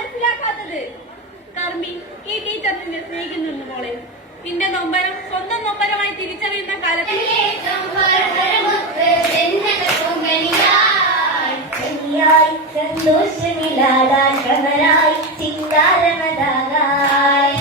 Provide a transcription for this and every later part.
മനസ്സിലാക്കാത്തത്? കർമ്മി, ഈ ടീച്ചർ നിന്നെ സ്നേഹിക്കുന്നുണ്ട് മോളെ. നിന്റെ നൊമ്പരം സ്വന്തം നൊമ്പരമായി തിരിച്ചറിയുന്ന കാലത്ത് സന്തോഷമില്ലാതാൻ കമരായി ചിങ്കാരമതാകായി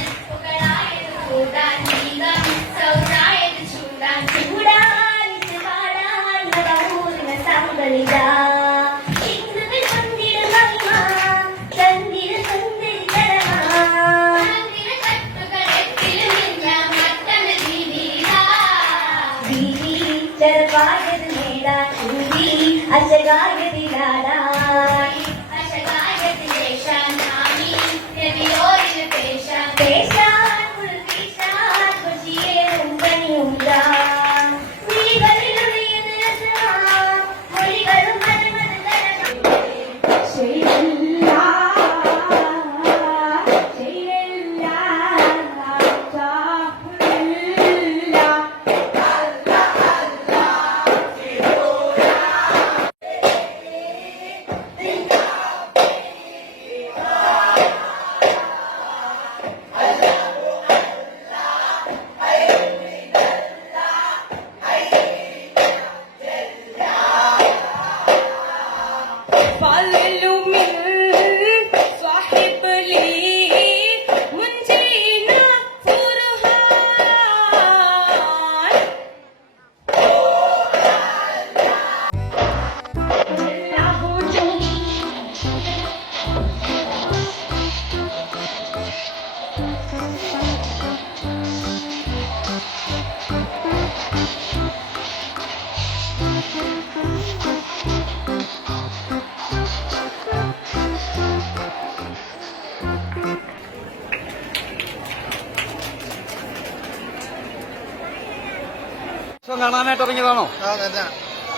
കാണാനായിട്ട് ഇറങ്ങിയതാണോ?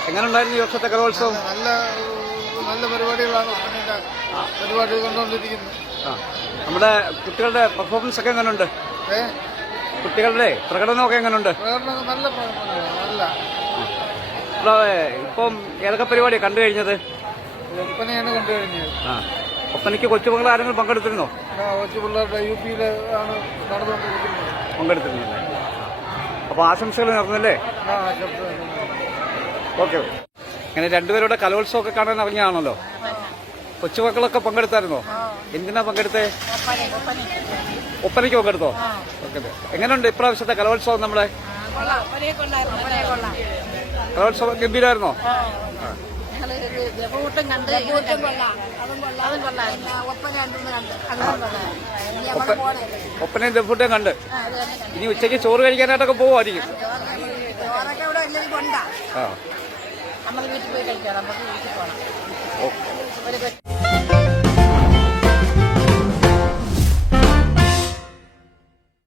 എങ്ങനെ ഉണ്ടായിരുന്നു ഈ വർഷത്തെ കലോത്സവം? നല്ല നല്ല പരിപാടികളാണ് പരിപാടി കണ്ടുകൊണ്ടിരിക്കുന്നത്. നമ്മുടെ കുട്ടികളുടെ പെർഫോമൻസ് ഒക്കെ എങ്ങനെയുണ്ട്? കുട്ടികളുടെ പ്രകടനമൊക്കെ എങ്ങനെയുണ്ട്? ഇപ്പം ഏതൊക്കെ പരിപാടിയാണ് കണ്ടു കഴിഞ്ഞത്? ഒപ്പനയാണ് കണ്ടു കഴിഞ്ഞത്. ഒപ്പനയ്ക്ക് കൊച്ചുമക്കൾ ആരെങ്കിലും പങ്കെടുത്തിരുന്നോ? കൊച്ചു പിള്ളേരുടെ UP-യിലാണ് നടന്നുകൊണ്ടിരിക്കുന്നത്. പങ്കെടുത്തിരുന്നില്ലേ? അപ്പൊ ആശംസകൾ നേർന്നല്ലേ? ഓക്കെ. ഇങ്ങനെ രണ്ടുപേരുടെ കലോത്സവമൊക്കെ കാണാൻ ഇറങ്ങിയാണല്ലോ. കൊച്ചുമക്കളൊക്കെ പങ്കെടുത്തായിരുന്നോ? എന്തിനാ പങ്കെടുത്തേ? ഒപ്പനയ്ക്ക് പങ്കെടുത്തോ? ഓക്കെ. എങ്ങനെയുണ്ട് ഇപ്രാവശ്യത്തെ കലോത്സവം? നമ്മുടെ കലോത്സവം ഗംഭീരമായിരുന്നോ? ഒപ്പനയും ദഫൂട്ടും കണ്ട് ഇനി ഉച്ചയ്ക്ക് ചോറ് കഴിക്കാനായിട്ടൊക്കെ പോവായിരിക്കും. നമ്മൾ വീട്ടിൽ പോയി കഴിക്കാം. നമുക്ക് വീട്ടിൽ പോകണം.